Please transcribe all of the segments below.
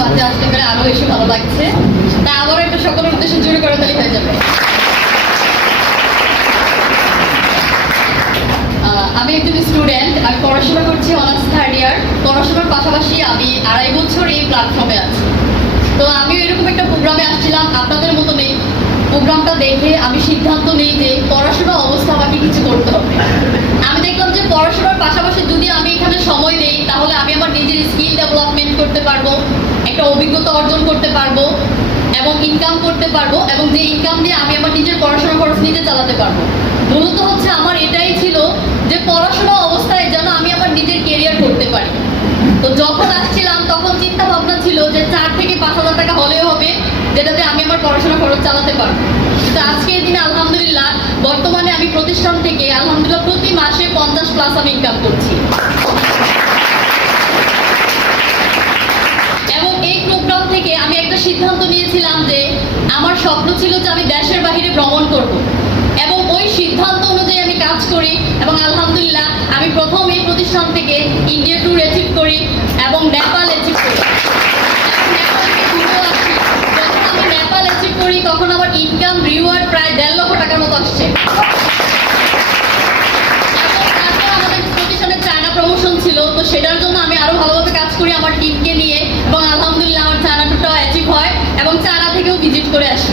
মাঝে আসতে পেরে আরো বেশি ভালো লাগছে। তা আবারও একটা সকলের উদ্দেশ্যে জোরে করে তালি হয়ে যাবে। আমি একজন স্টুডেন্ট, আমি পড়াশোনা করছি অনার্স থার্ড ইয়ার। পড়াশোনার পাশাপাশি আমি 2.5 বছর এই প্ল্যাটফর্মে আছি। তো আমি এরকম একটা প্রোগ্রামে আসছিলাম, আপনাদের মতো নেই। প্রোগ্রামটা দেখে আমি সিদ্ধান্ত নিই যে পড়াশোনা অবস্থা আমাকে কিছু করতে হবে। আমি দেখলাম যে পড়াশোনার পাশাপাশি যদি আমি এখানে সময় দেই তাহলে আমি আমার নিজের স্কিল ডেভেলপমেন্ট করতে পারবো, একটা অভিজ্ঞতা অর্জন করতে পারবো এবং ইনকাম করতে পারবো, এবং যে ইনকাম দিয়ে আমি আমার নিজের পড়াশোনা খরচ নিজে চালাতে পারবো। মূলত হচ্ছে আমার এটাই ছিল যে পড়াশোনা অবস্থায় যেন আমি আমার নিজের কেরিয়ার করতে পারি। তো যখন আসছিলাম তখন চিন্তা ভাবনা ছিল যে 4 থেকে 5,000 টাকা হলেও হবে, যেটাতে আমি আমার পড়াশোনা খরচ চালাতে পারবো। তো আজকের দিনে আলহামদুলিল্লাহ বর্তমানে আমি প্রতিষ্ঠান থেকে আলহামদুলিল্লাহ প্রতি মাসে 50+ আমি ইনকাম করছি। এবং এই প্রোগ্রাম থেকে আমি একটা সিদ্ধান্ত নিয়েছিলাম যে আমার স্বপ্ন ছিল যে আমি দেশের বাইরে ভ্রমণ করব, এবং ওই সিদ্ধান্ত অনুযায়ী আমি কাজ করি। এবং আলহামদুলিল্লাহ আমি প্রথম এই প্রতিষ্ঠান থেকে ইন্ডিয়া ট্যুর অ্যাচিভ করি এবং নেপাল অ্যাচিভ করি। যখন আমি নেপাল অ্যাচিভ করি তখন আমার ইনকাম রিওয়ার্ড প্রায় 1.5 লক্ষ টাকার মতো আসছে। আমাদের প্রতিষ্ঠানে চায়না প্রমোশন ছিল, তো সেটার জন্য আমি আরো ভালোভাবে কাজ করি আমার টিমকে নিয়ে, এবং আলহামদুলিল্লাহ আমার চায়না ট্যুরটাও অ্যাচিভ হয় এবং চায়না থেকেও ভিজিট করে আসি।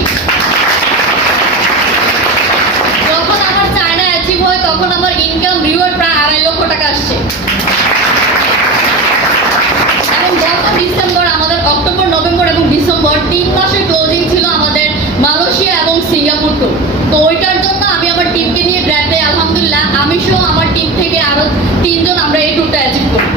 যখন আমার চায়না অ্যাচিভ হয় তখন আমার ইনকাম রিওয়ার্ড প্রায় 2.5 লক্ষ টাকা আসছে। এবং গত ডিসেম্বর, আমাদের অক্টোবর, নভেম্বর এবং ডিসেম্বর 3 মাসের ক্লোজিং ছিল আমাদের মালয়েশিয়া এবং সিঙ্গাপুর ট্যুর। তো ওইটার জন্য আমি আমার টিমকে নিয়ে ব্র্যাডে আলহামদুলিল্লাহ আমি সহ আমার টিম থেকে আরো 3 জন আমরা এই ট্যুরটা অ্যাচিভ করি।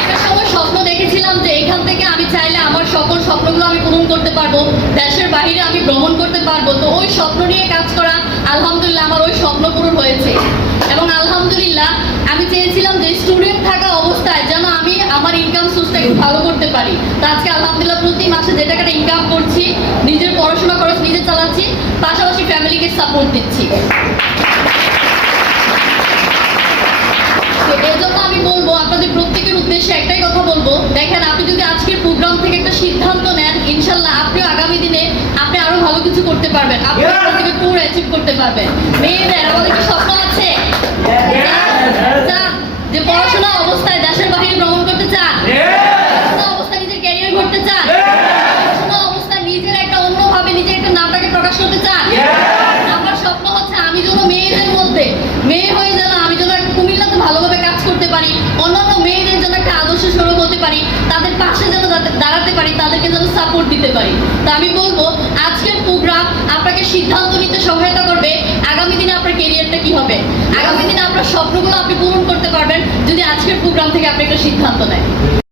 একটা সময় স্বপ্ন দেখেছিলাম যে এখান থেকে আমি চাইলে আমার সকল স্বপ্নগুলো আমি পূরণ করতে পারবো, দেশের বাইরে আমি ভ্রমণ করতে পারবো। তো ওই স্বপ্ন নিয়ে কাজ করা, আলহামদুলিল্লাহ আমার ওই স্বপ্ন পূরণ হয়েছে। এবং আলহামদুলিল্লাহ আমি চেয়েছিলাম যে স্টুডেন্ট থাকা অবস্থায় যেন আমি আমার ইনকাম সোর্সটা একটু ভালো করতে পারি। তো আজকে আলহামদুলিল্লাহ প্রতি মাসে যে টাকাটা ইনকাম করছি, নিজের পড়াশোনা খরচ নিজে চালাচ্ছি, পাশাপাশি ফ্যামিলিকে সাপোর্ট দিচ্ছি। তো এর জন্য আমি বলবো আপনাদের প্রত্যেকের উদ্দেশ্যে একটাই কথা বলবো, দেখেন আপনি যদি আজকের প্রোগ্রাম থেকে একটা সিদ্ধান্ত নেন, ইনশাল্লাহ আপনিও আগামী দিনে আপনি আরো ভালো কিছু করতে পারবেন, আপনি এখান থেকে ট্যুর অ্যাচিভ করতে পারবেন। মেয়েদের আমাদের কি স্বপ্ন আছে যে পড়াশোনা অবস্থায় দেশের বাইরে ভ্রমণ করতে চান? পড়াশোনা অবস্থায় নিজের ক্যারিয়ার করতে চান? পড়াশোনা অবস্থায় নিজের একটা অন্যভাবে নিজের একটা নামটাকে প্রকাশ করতে চান? আমার স্বপ্ন হচ্ছে আমি যেন মেয়েদের মধ্যে মেয়ে হয়ে যেন আমি যেন কুমিল্লাতে ভালোভাবে কাজ করতে পারি, অন্যান্য মেয়েদের যেন একটা আদর্শ স্বরূপ হতে পারি, তাদের পাশে যেন দাঁড়াতে পারি, তাদেরকে যেন সাপোর্ট দিতে পারি। তো আমি বলবো আজকের প্রোগ্রাম আপনাকে সিদ্ধান্ত নিতে সহায়তা করবে আগামী দিনে আপনার ক্যারিয়ারটা কি হবে, আগামী দিনে আপনার স্বপ্নগুলো আপনি পূরণ করতে পারবেন যদি আজকের প্রোগ্রাম থেকে আপনি একটা সিদ্ধান্ত নেন।